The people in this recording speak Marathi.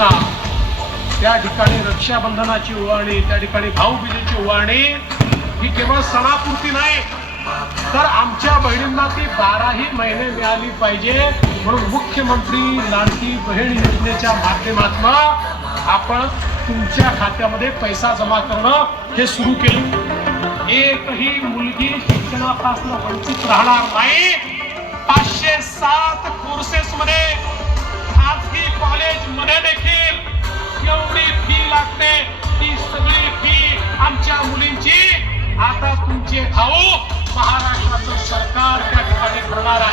बहिणींना त्या ठिकाणी रक्षाबंधनाची ओवाळणी, त्या ठिकाणी भाऊबीजेची ओवाळणी ही केवळ सणापुरती नाही, तर आमच्या बहिणींना ती 12ही महिने मिळाली पाहिजे. म्हणून मुख्यमंत्री लाडकी बहीण योजनेच्या माध्यमातून आपण तुमच्या खात्यामध्ये पैसा जमा करणं हे सुरू केलं. एकही मुलगी शिक्षणापासून वंचित राहणार नाही. 507 कोर्सेस मध्ये खाजगी कॉलेज मध्ये देखील